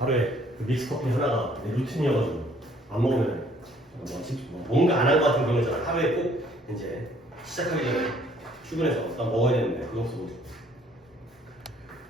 하루에 그 믹스커피 하나가 내 루틴이어가지고 안 먹으면 뭔가 안 한 것 같은 그런 거잖아. 하루에 꼭 이제 시작하기 전에 출근해서 딱 먹어야 되는데 그거 없어.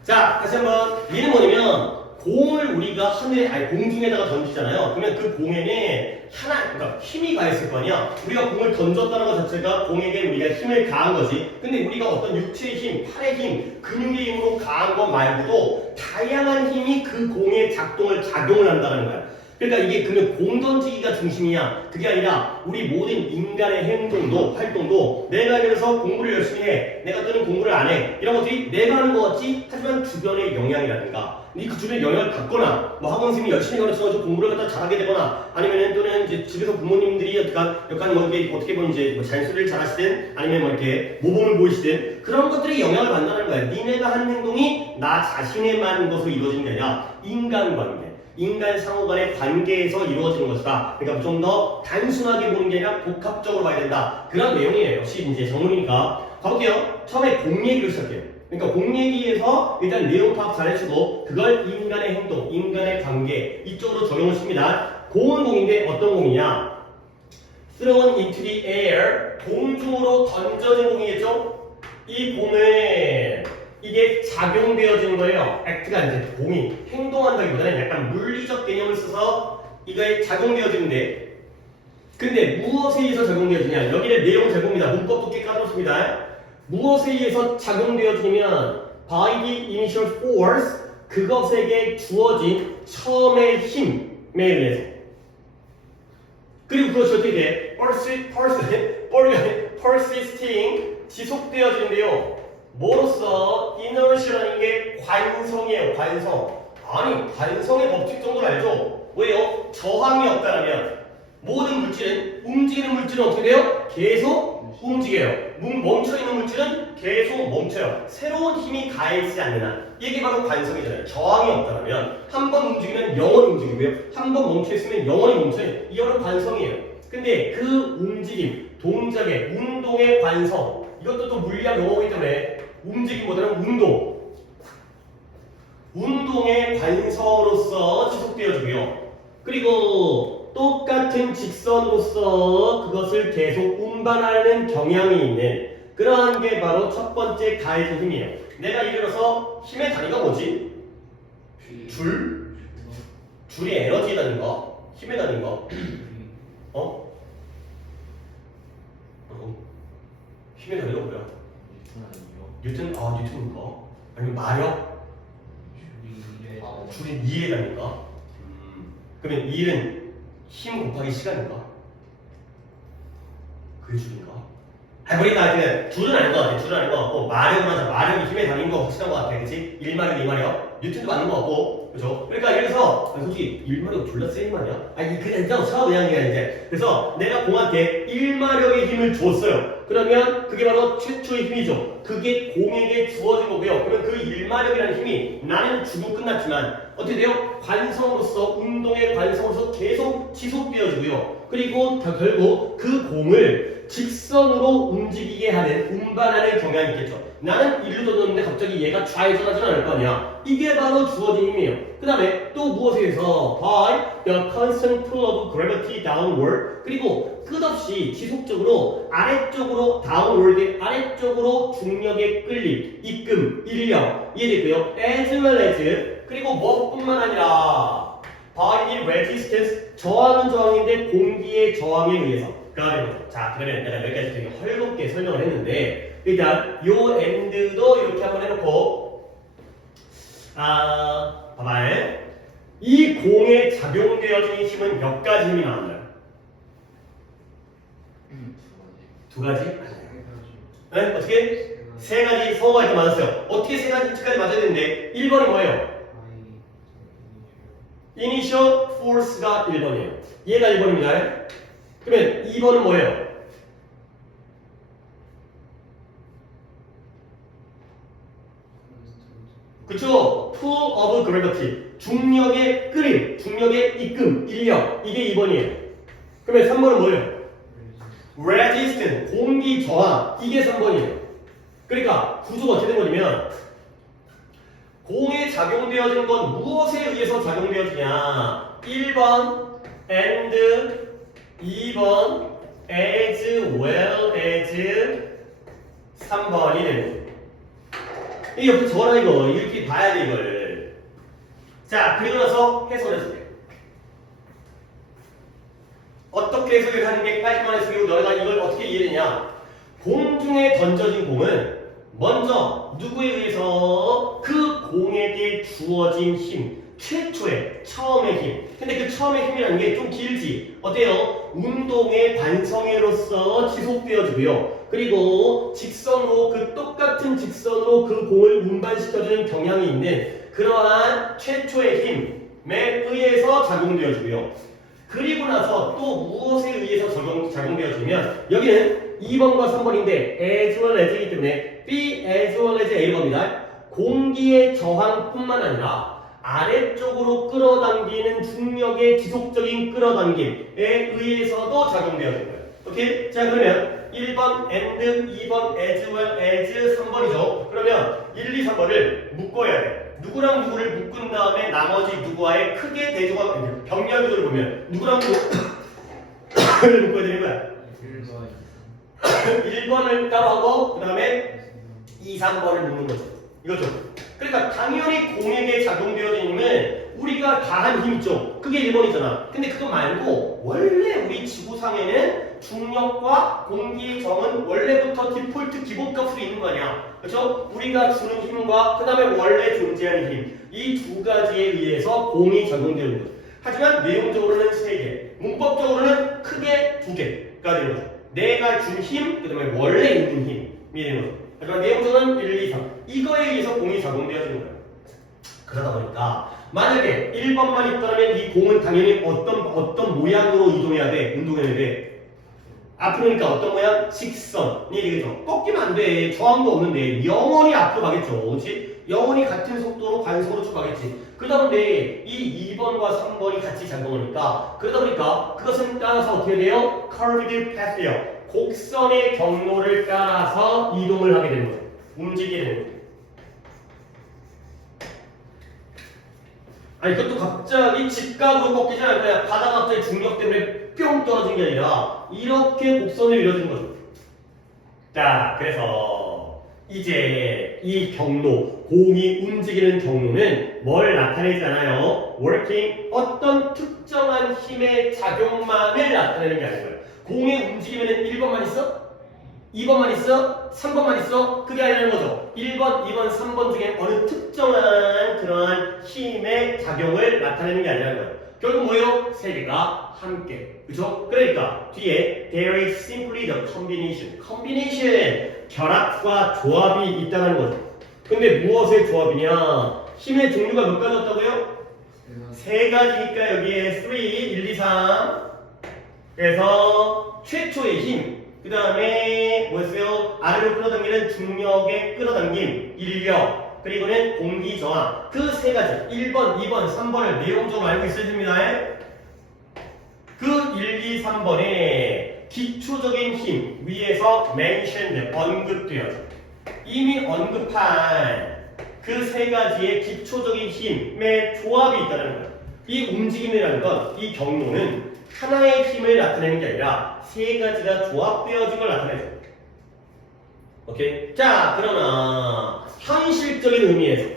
자, 다시 한번 얘는 뭐냐면 공을 우리가 하늘에 아니 공중에다가 던지잖아요. 그러면 그 공에는 하나 그러니까 힘이 가 있을 거 아니야. 우리가 공을 던졌다는 것 자체가 공에게 우리가 힘을 가한 거지. 근데 우리가 어떤 육체의 힘, 팔의 힘, 근육의 힘으로 가한 것 말고도 다양한 힘이 그 공에 작용을 한다는 거야. 그러니까 이게 그러면 공 던지기가 중심이냐? 그게 아니라 우리 모든 인간의 행동도 활동도 내가 그래서 공부를 열심히 해, 내가 또는 공부를 안 해, 이런 것들이 내가 하는 것 같지? 하지만 주변의 영향이라든가 그 주변의 영향을 받거나 뭐 학원 선생님이 열심히 가르쳐서 공부를 갖다 잘하게 되거나 아니면은 또는 이제 집에서 부모님들이 약간 뭐 이게 어떻게 보면 이제 뭐 잔소리를 잘하시든 아니면 뭐 이렇게 모범을 보이시든 그런 것들이 영향을 받는다는 거야. 니네가 하는 행동이 나 자신에만 것으로 이루어지는 게 아니라 인간관계. 인간 상호 간의 관계에서 이루어지는 것이다. 그러니까 좀 더 단순하게 보는 게 아니라 복합적으로 봐야 된다. 그런 내용이에요. 역시 이제 전문이니까. 가볼게요. 처음에 공 얘기로 시작해요. 그러니까 공 얘기에서 일단 내용 파악 잘 해주고 그걸 인간의 행동, 인간의 관계 이쪽으로 적용을 씁니다. 공은 공인데 어떤 공이냐? thrown into the air 공중으로 던져진 공이겠죠? 이 공은 이게 작용되어지는 거예요. act가 이제 공이 행동한다기보다는 약간 물리적 개념을 써서 이거에 작용되어지는데 근데 무엇에 의해서 작용되어지냐? 여기는 내용을 잘 봅니다. 문법도 꽤 까놓습니다. 무엇에 의해서 작용되어지냐면 by the initial force 그것에게 주어진 처음의 힘에 의해서 그리고 그것이 어떻게 돼? persisting 지속되어지는데요. 뭐로써 inertia라는 게 관성이에요. 관성. 아니 관성의 법칙 정도는 알죠? 왜요? 저항이 없다면 모든 물질은 움직이는 물질은 어떻게 돼요? 계속 움직여요. 멈춰있는 물질은 계속 멈춰요. 새로운 힘이 가해지지 않는 한 이게 바로 관성이잖아요. 저항이 없다면 한 번 움직이면 영원히 움직이고요. 한 번 멈춰있으면 영원히 멈춰요. 이게 바로 관성이에요. 근데 그 움직임, 동작의 운동의 관성 이것도 또 물리학 용어이기 때문에 움직임보다는 운동의 관성으로서 지속되어지고요. 그리고 똑같은 직선으로서 그것을 계속 운반하는 경향이 있는 그러한 게 바로 첫 번째 가해진 힘이에요. 내가 예를 들어서 힘의 단위가 뭐지? 줄이 에너지의 단위인가? 힘의 단위인가? 힘의 단위가 뭐야? 뉴턴? 뉴턴인가? 아니면 마력? 줄이 2의 단위인가? 그러면 1은 힘 곱하기 시간인가? 그게 줄인가? 모르겠다. 하여튼 줄은 아닌 것 같아. 줄은 아닌 것 같고 마력은 하자. 마력이 힘의 단위인 거 확실한 것 같아. 그치? 1마력, 2마력. 뉴턴도 맞는 것 같고 그죠? 그러니까 그래서 솔직히 1마력 졸라 센 힘 아니야? 그냥 그냥 이제 그래서 내가 공한테 1마력의 힘을 줬어요. 그러면 그게 바로 최초의 힘이죠. 그게 공에게 주어진 거고요. 그러면 그 1마력이라는 힘이 나는 주고 끝났지만 어떻게 돼요? 관성으로서 운동의 관성으로서 계속 지속되어지고요. 그리고 결국 그 공을 직선으로 움직이게 하는 운반하는 경향이 있겠죠. 나는 일로 던졌는데 갑자기 얘가 좌회전하지 않을 거 아니야. 이게 바로 주어진 힘이에요. 그 다음에 또 무엇에 의해서 by the constant pull of gravity downward 그리고 끝없이 지속적으로 아래쪽으로 downward 아래쪽으로 중력의 끌림, 이끔, 인력 이해되고요. as well as 그리고 뭐뿐만 아니라 by the resistance 저항은 저항인데 공기의 저항에 의해서 자, 그러면 내가 여기까지 되게 헐겁게 설명을 했는데 일단 요 엔드도 이렇게 한번 해놓고 봐봐요. 이 공에 작용되어지는 힘은 몇 가지 힘이 나왔나요? 두 가지? 네? 어떻게? 세 가지 서로가 이렇게 맞았어요. 어떻게 세 가지까지 맞아야 되는데 1번이 뭐예요? Initial force가 1번이에요. 얘가 1번입니다. 그러면 2번은 뭐예요? 그쵸? Pull of gravity 중력의 끌임, 중력의 이끔, 인력 이게 2번이에요. 그러면 3번은 뭐예요? Resistance 공기 저항 이게 3번이에요. 그러니까 구조가 어떻게 된 거냐면 공에 작용되어지는 건 무엇에 의해서 작용되어지냐? 1번 and 2번 as well as 3번이 되는 거. 이 옆에 적어라 이거. 이렇게 봐야 돼 이걸. 자, 그리고 나서 해석을 해줄게. 어떻게 해석을 하는 게 깔끔한 해석이고 너희가 이걸 어떻게 이해되냐? 공중에 던져진 공은 먼저 누구에 의해서 그 공에게 주어진 힘, 최초의 처음의 힘. 근데 그 처음의 힘이라는 게 좀 길지. 어때요? 운동의 반성회로서 지속되어지고요. 그리고 직선으로 그 똑같은 직선으로 그 공을 운반시켜주는 경향이 있는 그러한 최초의 힘에 의해서 작용되어지고요. 그리고 나서 또 무엇에 의해서 작용되어지면 여기는 2번과 3번인데 as well as이기 때문에 B as well as A번입니다. 공기의 저항뿐만 아니라 아래쪽으로 끌어당기는 중력의 지속적인 끌어당김에 의해서도 작용되어질 거예요. 오케이? 자, 그러면 1번 and 2번 as well as 3번이죠. 그러면 1, 2, 3번을 묶어야 돼. 누구랑 누구를 묶은 다음에 나머지 누구와의 크게 대조가 병렬 구도를 보면 누구랑 누구를 묶어야 되는 거야. 1번을 따로 하고 그 다음에 2, 3번을 묶는 거죠. 이거죠. 그러니까 당연히 공에게 작용되어지는 힘은 우리가 가한 힘 있죠. 그게 1번이잖아. 근데 그거 말고 원래 우리 지구상에는 중력과 공기의 정은 원래부터 디폴트 기본값으로 있는 거 아니야. 그렇죠? 우리가 주는 힘과 그 다음에 원래 존재하는 힘, 이 두 가지에 의해서 공이 작용되는 거죠. 하지만 내용적으로는 3개, 문법적으로는 크게 2개가 되는 거죠. 내가 준 힘, 그 다음에 원래 있는 힘이 되는 거죠. 하지만 내용적으로는 1, 2, 3 이거에 의해서 공이 작용되어지는 거예요. 그러다 보니까 만약에 1번만 있더라면 이 공은 당연히 어떤 모양으로 이동해야 돼? 운동해야 돼? 앞으로니까 어떤 모양? 직선이 되겠죠. 꺾이면 안 돼. 저항도 없는데 영원히 앞으로 가겠죠. 그렇지? 영원히 같은 속도로 관성으로 쭉 가겠지. 그러다 보니 이 2번과 3번이 같이 작용하니까 그러다 보니까 그것은 따라서 어떻게 돼요? curved path예요. 곡선의 경로를 따라서 이동을 하게 되는 거예요. 움직이게 되는 거예요. 아니 그것도 갑자기 직각으로 꺾이지 않을 거야. 바다가 갑자기 중력 때문에 뿅 떨어진 게 아니라 이렇게 곡선을 이루어지는 거죠. 자, 그래서 이제 이 경로, 공이 움직이는 경로는 뭘 나타내잖아요. working, 어떤 특정한 힘의 작용만을 나타내는 게 아니고요. 공의 움직임에는 1번만 있어? 2번만 있어? 3번만 있어? 그게 아니라는 거죠. 1번, 2번, 3번 중에 어느 특정한 그러한 힘의 작용을 나타내는 게 아니라는 거예요. 결국 뭐예요? 세 개가 함께. 그죠? 그러니까 뒤에 there is simply the combination. combination. 결합과 조합이 있다는 거죠. 근데 무엇의 조합이냐? 힘의 종류가 몇 가지였다고요? 세 가지니까 여기에 3, 1, 2, 3. 그래서 최초의 힘. 그 다음에 뭐였어요? 아래로 끌어당기는 중력의 끌어당김, 인력, 그리고는 공기 저항. 그 세 가지 1번, 2번, 3번을 내용적으로 알고 있어야 됩니다. 그 1, 2, 3번의 기초적인 힘 위에서 mentioned, 언급되어져. 이미 언급한 그 세 가지의 기초적인 힘의 조합이 있다는 거예요. 이 움직임이라는 건, 이 경로는 하나의 힘을 나타내는 게 아니라 세 가지가 조합되어진 걸 나타내죠. 오케이? 자, 그러나 현실적인 의미에서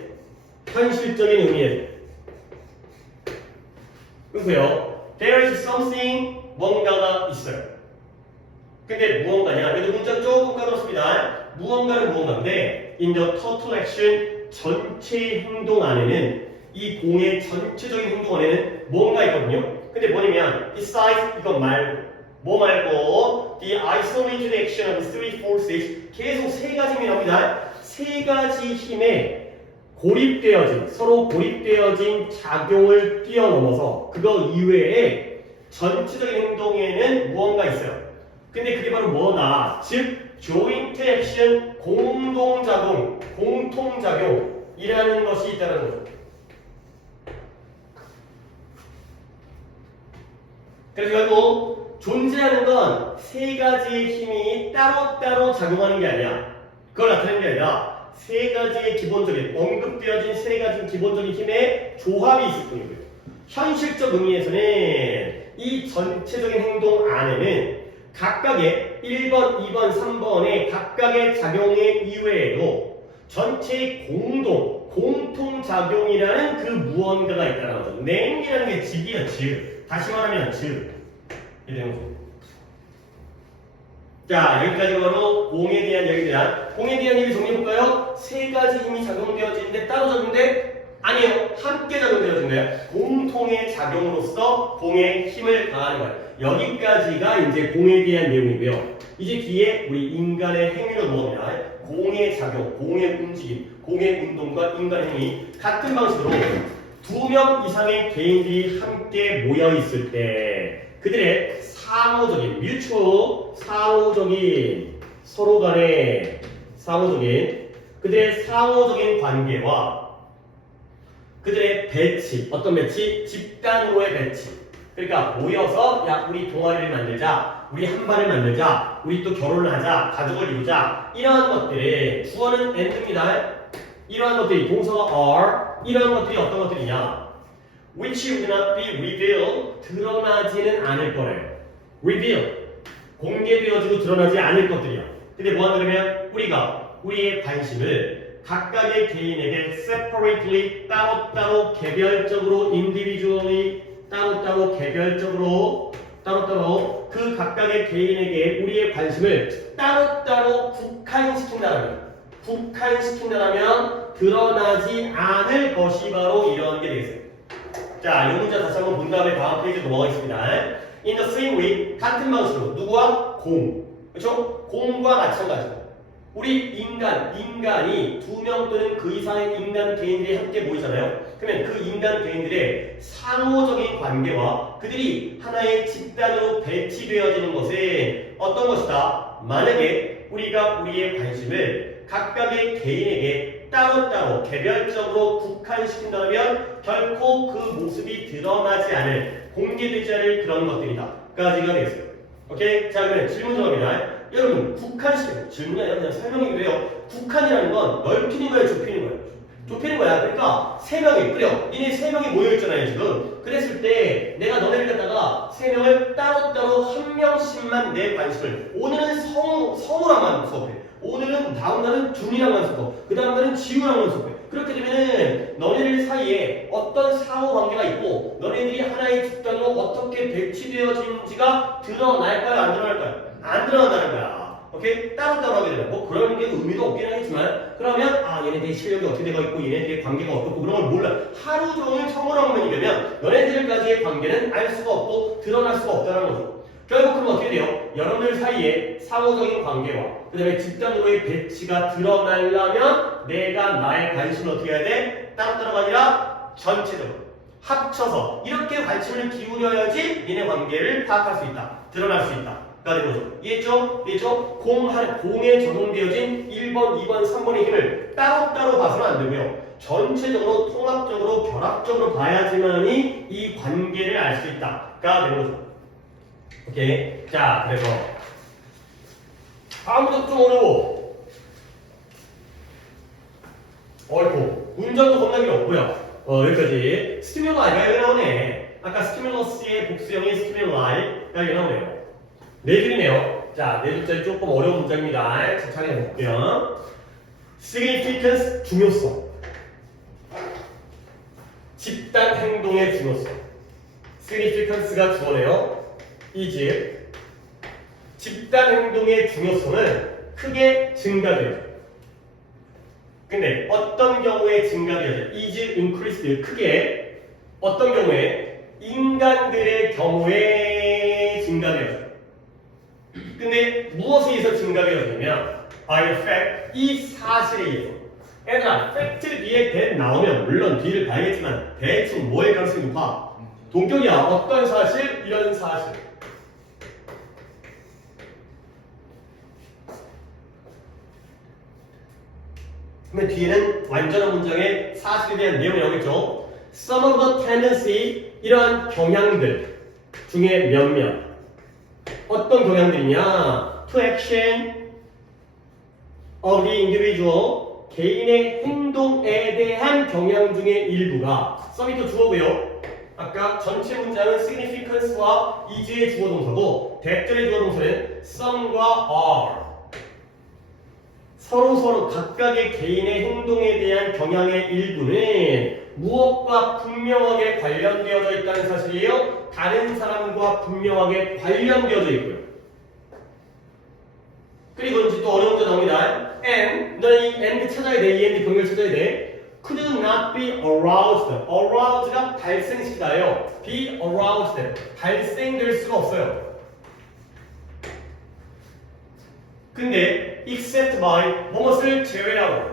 보세요. There is something, 뭔가가 있어요. 근데 무언가냐? 그래도 문장 조금 까다롭습니다. 무언가는 무언가인데 in the total action, 전체 행동 안에는 이 공의 전체적인 행동 안에는 뭔가 있거든요. 근데 뭐냐면 besides 이거 말고 뭐 말고 the isolated action of three forces 계속 세 가지 힘이 나옵니다. 세 가지 힘에 고립되어진 서로 고립되어진 작용을 뛰어넘어서 그거 이외에 전체적인 행동에는 무언가 있어요. 근데 그게 바로 뭐다? 즉 joint action 공동작용 공통작용이라는 것이 있다는 거죠. 그래서 결국 존재하는 건 세 가지의 힘이 따로따로 작용하는 게 아니야. 그걸 나타내는 게 아니라 세 가지의 기본적인 언급되어진 세 가지 기본적인 힘의 조합이 있을 뿐이고요. 현실적 의미에서는 이 전체적인 행동 안에는 각각의 1번, 2번, 3번의 각각의 작용의 이외에도 전체의 공통작용이라는 그 무언가가 있다는 거죠. 냉이라는 게 직이야, 즉. 다시 말하면 즉. 이런 거죠. 자, 여기까지 바로 공에 대한 얘기입니다. 공에 대한 얘기 정리해볼까요? 세 가지 힘이 작용되어지는데 따로 작용돼? 아니에요. 함께 작용되어진 거예요. 공통의 작용으로서 공에 힘을 가하는 거예요. 여기까지가 이제 공에 대한 내용이고요. 이제 뒤에 우리 인간의 행위로 넘어갑니다. 공의 작용, 공의 움직임, 공의 운동과 인간의 행위 같은 방식으로 2명 이상의 개인들이 함께 모여 있을 때 그들의 상호적인, 상호적인 서로 간의 그들의 상호적인 관계와 그들의 배치, 어떤 배치? 집단으로의 배치. 그러니까 모여서 야 우리 동아리를 만들자, 우리 한 반을 만들자, 우리 또 결혼을 하자, 가족을 이루자 이러한 것들의 주어는 and입니다. 이러한 것들이 동사가 are 이러한 것들이 어떤 것들이냐? which would not be revealed 드러나지는 않을 거래요. reveal 공개되어지고 드러나지 않을 것들이야. 근데 뭐 한다면 우리가 우리의 관심을 각각의 개인에게 separately 따로따로 개별적으로 individually 따로따로 개별적으로 따로따로 그 각각의 개인에게 우리의 관심을 따로따로 국한시킨다면 드러나지 않을 것이 바로 이러한 게 되겠어요. 자, 이 문자 다시 한번 본 다음에 다음 페이지 넘어가겠습니다. In the same way 같은 방식으로 누구와? 공. 그렇죠? 공과 마찬가지로 우리 인간이 2명 또는 그 이상의 인간 개인들이 함께 모이잖아요. 그러면 그 인간 개인들의 상호적인 관계와 그들이 하나의 집단으로 배치되어지는 것은 어떤 것이다? 만약에 우리가 우리의 관심을 각각의 개인에게 따로따로 개별적으로 국한시킨다면 결코 그 모습이 드러나지 않을 공개되지 않을 그런 것들이다. 까지가 되겠어요. 오케이? 자, 그러면 질문 들어갑니다. 여러분, 국한시키는 질문이 아니라 그냥 설명이 돼요. 국한이라는 건 넓히는 거예요, 좁히는 거예요? 좁히는 거야. 그러니까 3명이 그래요. 니네 3명이 모여있잖아요, 지금. 그랬을 때 내가 너네를 갖다가 3명을 따로따로 한 명씩만 내 관심을 오늘은 성우랑만 수업해. 오늘은 다음 날은 준이랑만 수업. 그 다음 날은 지우랑만 수업해. 그렇게 되면은 너네들 사이에 어떤 상호관계가 있고 너네들이 하나의 집단으로 어떻게 배치되어진지가 드러날까요? 안 드러날까요? 안 드러난다는 거야. 오케이? 따로따로 하게 되면 뭐 그런 게 의미도 없긴 하겠지만 그러면 얘네들의 실력이 어떻게 되어 있고 얘네들의 관계가 어떻고 그런 걸 몰라. 하루 종일 성우랑만 이러면 너네들까지의 관계는 알 수가 없고 드러날 수가 없다는 거죠. 결국 그럼 어떻게 돼요? 여러분들 사이에 상호적인 관계와 그 다음에 집단으로의 배치가 드러나려면 내가 나의 관심을 어떻게 해야 돼? 따로따로가 아니라 전체적으로 합쳐서 이렇게 관심을 기울여야지 니네 관계를 파악할 수 있다. 드러날 수 있다. 가 되는 거죠. 이해했죠? 이해했죠? 공에 적용되어진 1번, 2번, 3번의 힘을 따로따로 봐서는 안 되고요. 전체적으로 통합적으로 결합적으로 봐야지만이 이 관계를 알 수 있다. 가 되는 거죠. 오케이. 자, 그래서 다음부터 좀 어려워. 어렵고 문장도 겁나 길어. 여기까지. 스티뮬라이가 여기 나오네. 아까 스티뮬러스의 복수형이 스티뮬라이가 여기 나오네요. 네 줄이네요. 자, 네 줄짜리 조금 어려운 문장입니다. 차차히 해볼게요. significance 중요성. 집단 행동의 중요성. significance가 주어네요. is 집단 행동의 중요성은 크게 증가돼요. 근데 어떤 경우에 증가되어져? is increased 크게 어떤 경우에? 인간들의 경우에 증가되어져. 근데 무엇에 의해서 증가되어지냐면 by the fact 이 사실에 의해서. 얘들아 팩트 뒤에 that 나오면 물론 뒤를 봐야겠지만 대충 뭐의 가능성이 높아? 동격이야. 어떤 사실? 이런 사실. 그러면 뒤에는 완전한 문장의 사실에 대한 내용이 나오겠죠. Some of the tendency 이러한 경향들 중에 몇몇 어떤 경향들이냐? To action of the individual 개인의 행동에 대한 경향 중의 일부가 서비스 주어고요. 아까 전체 문장은 significance와 is의 주어 동사고 대절의 주어 동사는 some과 are. 서로 각각의 개인의 행동에 대한 경향의 일부는 무엇과 분명하게 관련되어져 있다는 사실이에요. 다른 사람과 분명하게 관련되어져 있고요. 그리고 이제 또 어려운 게 나옵니다. and, 너는 이 and 찾아야 돼. 이 and 병렬 찾아야 돼. could not be aroused. aroused가 발생시키다예요. be aroused. 발생될 수가 없어요. 근데 except by 무엇을 제외하고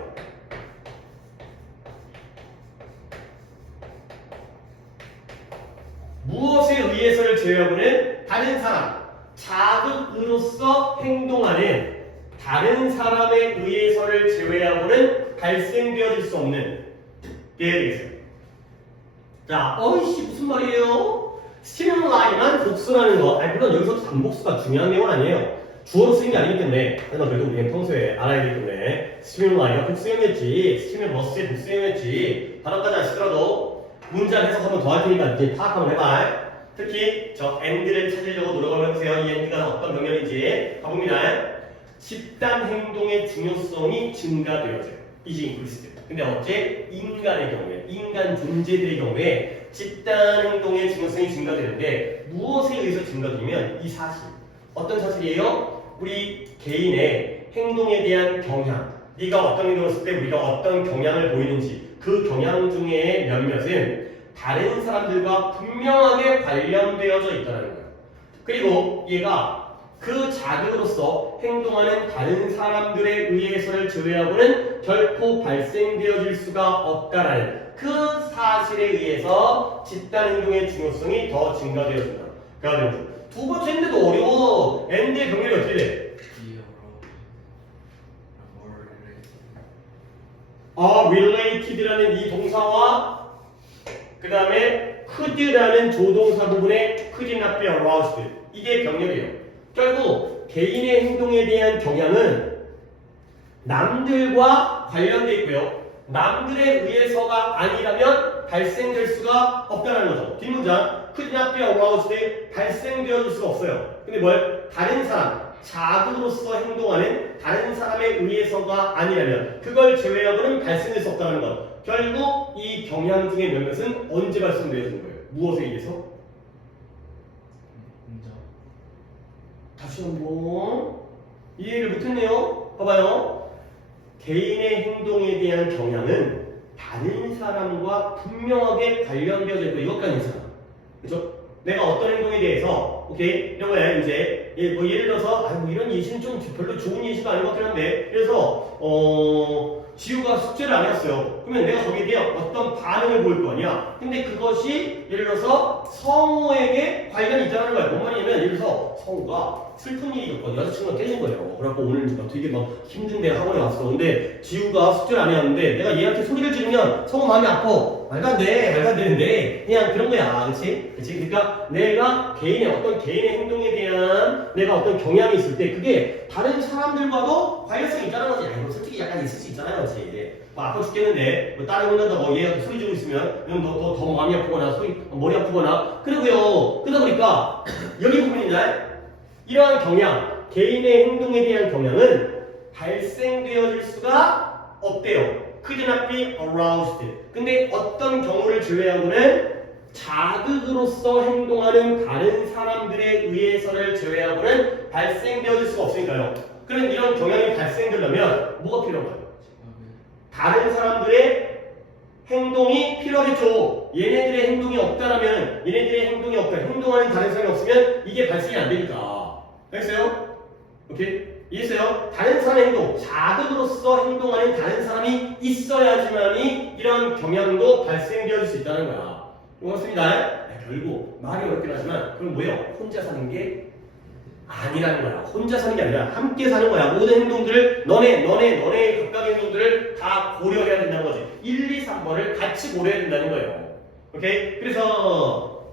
무엇에 의해서를 제외하고는 다른 사람 자극으로서 행동하는 다른 사람에 의해서를 제외하고는 발생되어질 수 없는 게 되겠어요. 자, 어이씨 무슨 말이에요? 스티뮬라이만 복수라는 거. 아니 물론 여기서 단복수가 중요한 내용은 아니에요. 주어로 쓰인 게 아니기 때문에 하지만 그래도 우리는 평소에 알아야 되기 때문에 스티뮬라이가 복수형이었지 스티뮬러스의 복수형이었지 단어까지 아시더라도 문장 해석 한번 더 할 테니까 이제 파악 한번 해봐. 특히 저 and를 찾으려고 노력 한번 해보세요. 이 and가 어떤 병렬인지 가봅니다. 집단 행동의 중요성이 증가되어져요. 이제 increased. 근데 어째 인간의 경우에 인간 존재들의 경우에 집단 행동의 중요성이 증가되는데 무엇에 의해서 증가되면 이 사실 어떤 사실이에요? 우리 개인의 행동에 대한 경향 네가 어떤 행동을 했을 때 우리가 어떤 경향을 보이는지 그 경향 중에 몇몇은 다른 사람들과 분명하게 관련되어져 있다는 거예요. 그리고 얘가 그 자극으로서 행동하는 다른 사람들에 의해서를 제외하고는 결코 발생되어질 수가 없다라는 그 사실에 의해서 집단 행동의 중요성이 더 증가되어진다. 그러니까 두 번째인데도 어려워. and의 병렬이 어떻게 돼? related라는 이 동사와 그 다음에 could라는 조동사 부분에 could not be aroused 이게 병렬이에요. 결국 개인의 행동에 대한 경향은 남들과 관련돼 있고요. 남들에 의해서가 아니라면 발생될 수가 없다는 거죠. 뒷문장 could not be aroused 발생되어질 수가 없어요. 근데 뭘? 다른 사람 자극으로서 행동하는 다른 사람에 의해서가 아니라면 그걸 제외하고는 발생될 수 없다는 것. 결국 이 경향 중에 몇몇은 언제 발생되어지는 거예요? 무엇에 의해서? 다시 한번 이해를 못했네요. 봐봐요. 개인의 행동에 대한 경향은 다른 사람과 분명하게 관련되어져 있고 이것까지 있어요. 그렇죠? 내가 어떤 행동에 대해서 오케이 이런 거야 이제 뭐 예를 들어서 뭐 이런 예시는 좀 별로 좋은 예시가 아닌 것 같긴 한데 그래서 지우가 숙제를 안 했어요. 그러면 내가 거기에 대해 어떤 반응을 보일 거 아니야. 근데 그것이 예를 들어서 성우에게 관련이 있다는 거야. 뭔 말이냐면 예를 들어서 성우가 슬픈 일이 있었거든. 여자친구가 깨진 거예요. 그래갖고 오늘 되게 막 힘든데 학원에 왔어. 근데 지우가 숙제를 안 해왔는데 내가 얘한테 소리를 지르면 성우 마음이 아파. 말도 안 되는데 그냥 그런 거야. 그치? 그러니까 내가 어떤 개인의 행동에 대한 내가 어떤 경향이 있을 때 그게 다른 사람들과도 관련성이 있다는 거지. 야, 이거 솔직히 약간 있을 수 있잖아요. 그치? 뭐 아파 죽겠는데 뭐 딸이 혼난다고 얘한테 소리 지르고 있으면 너 더 마음이 아프거나 머리 아프거나 그러고요. 그러다 보니까 여기 부분입니다. 이러한 경향, 개인의 행동에 대한 경향은 발생되어질 수가 없대요. could not be aroused. 근데 어떤 경우를 제외하고는 자극으로서 행동하는 다른 사람들에 의해서를 제외하고는 발생되어질 수가 없으니까요. 그럼 이런 경향이 발생되려면 뭐가 필요한가요? 다른 사람들의 행동이 필요하겠죠. 얘네들의 행동이 없다라면 얘네들의 행동이 없다. 행동하는 다른 사람이 없으면 이게 발생이 안 되니까. 알겠어요? 오케이? 이해했어요? 다른 사람의 행동, 자극으로서 행동하는 다른 사람이 있어야지만이 이런 경향도 발생되어질 수 있다는 거야. 고맙습니다. 결국 말이 어렵긴 하지만 그럼 뭐예요? 혼자 사는 게 아니라는 거야. 혼자 사는 게 아니라 함께 사는 거야. 모든 행동들을 너네 각각의 행동들을 다 고려해야 된다는 거지. 1, 2, 3번을 같이 고려해야 된다는 거예요. 오케이? 그래서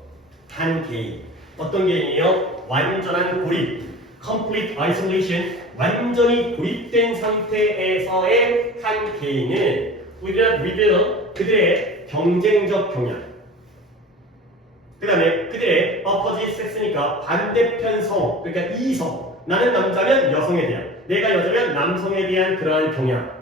한 개인 어떤 개인이에요? 완전한 고립 complete isolation, 완전히 고립된 상태에서의 한 개인은 with 그들의 경쟁적 경향, 그 다음에 그들의 opposite sex니까 반대편 성, 그러니까 이성, 나는 남자면 여성에 대한, 내가 여자면 남성에 대한 그러한 경향,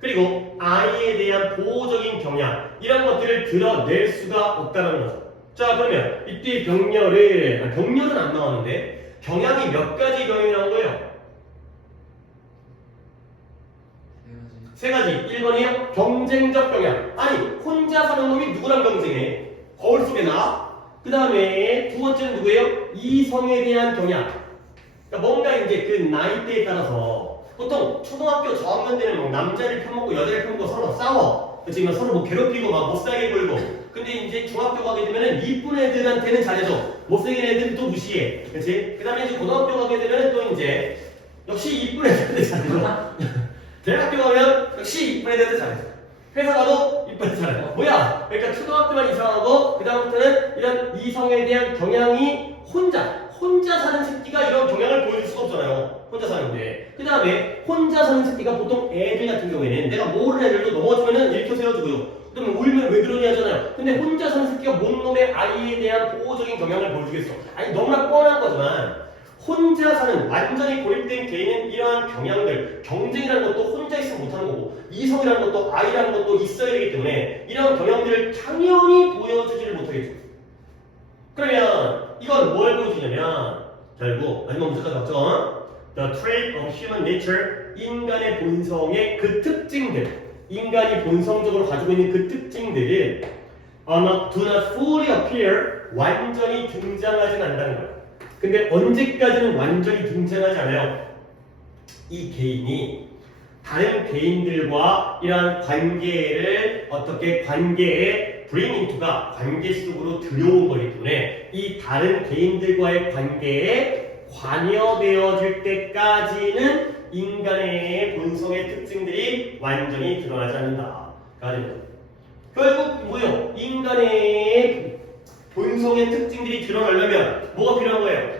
그리고 아이에 대한 보호적인 경향, 이런 것들을 드러낼 수가 없다는 거죠. 자, 그러면 이때 병렬은 안 나왔는데 경향이 몇 가지 경향이 나온 거예요? 세 가지. 1번이요? 경쟁적 경향. 아니, 혼자 사는 놈이 누구랑 경쟁해? 거울 속에 나. 그 다음에 두 번째는 누구예요? 이성에 대한 경향. 그러니까 뭔가 이제 그 나이대에 따라서 보통 초등학교 저학년 때는 막 남자를 편먹고 여자를 편먹고 서로 싸워. 그치? 서로 뭐 괴롭히고 막 못살게 굴고. 근데 이제 중학교 가게 되면은 이쁜 애들한테는 잘해줘. 못생긴 애들은 또 무시해. 그치? 그 다음에 이제 고등학교 가게 되면은 또 이제 역시 이쁜 애들한테 잘해줘. 대학교 가면 역시 이쁜 애들한테 잘해줘. 회사 가도 이쁜 애들 잘해줘. 뭐야? 그러니까 초등학교만 이상하고 그 다음부터는 이런 이성에 대한 경향이 혼자 사는 새끼가 이런 경향을 보여줄 수가 없잖아요. 혼자 사는데. 그 다음에 혼자 사는 새끼가 보통 애들 같은 경우에는 내가 모르는 애들도 넘어지면은 일으켜 세워주고요. 그러면 울면 왜 그러니 하잖아요. 근데 혼자 사는 새끼가 뭔 놈의 아이에 대한 보호적인 경향을 보여주겠어. 아니 너무나 뻔한 거지만 혼자 사는 완전히 고립된 개인은 이러한 경향들, 경쟁이라는 것도 혼자 있으면 못하는 거고 이성이라는 것도 아이라는 것도 있어야 되기 때문에 이런 경향들을 당연히 보여주지를 못하겠죠. 그러면 이건 뭘 보여주냐면 결국 마지막 문제까지 봤죠? The trait of human nature, 인간의 본성의 그 특징들, 인간이 본성적으로 가지고 있는 그 특징들을 do not fully appear, 완전히 등장하진 않는다는 거예요. 근데 언제까지는 완전히 등장하지 않아요? 이 개인이 다른 개인들과 이러한 관계를 어떻게 관계에 bring into가 관계 속으로 들여온 거기 때문에 이 다른 개인들과의 관계에 관여되어질 때까지는 인간의 본성의 특징들이 완전히 드러나지 않는다. 결국 뭐예요? 인간의 본성의 특징들이 드러나려면 뭐가 필요한 거예요?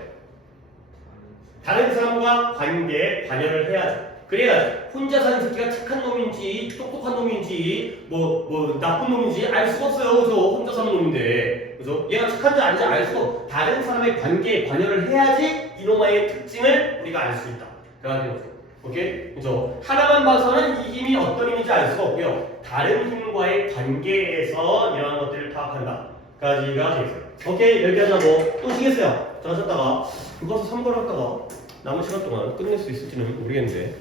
다른 사람과 관계에 관여를 해야죠. 그래야 혼자 사는 새끼가 착한 놈인지 똑똑한 놈인지 뭐 나쁜 놈인지 알 수가 없어요. 그래서 혼자 사는 놈인데 그래서 얘가 착한지 아닌지 알 수가 없어. 다른 사람의 관계에 관여를 해야지 이놈의 특징을 우리가 알 수 있다. 그래가지고 오케이? 그래서 하나만 봐서는 이 힘이 어떤 힘인지 알 수가 없고요. 다른 힘과의 관계에서 이러한 것들을 파악한다. 까지가 되겠어요. 오케이, 여기까지 하고 또 쉬겠어요. 자, 하셨다가 교과서 3권 했다가 남은 시간 동안 끝낼 수 있을지는 모르겠는데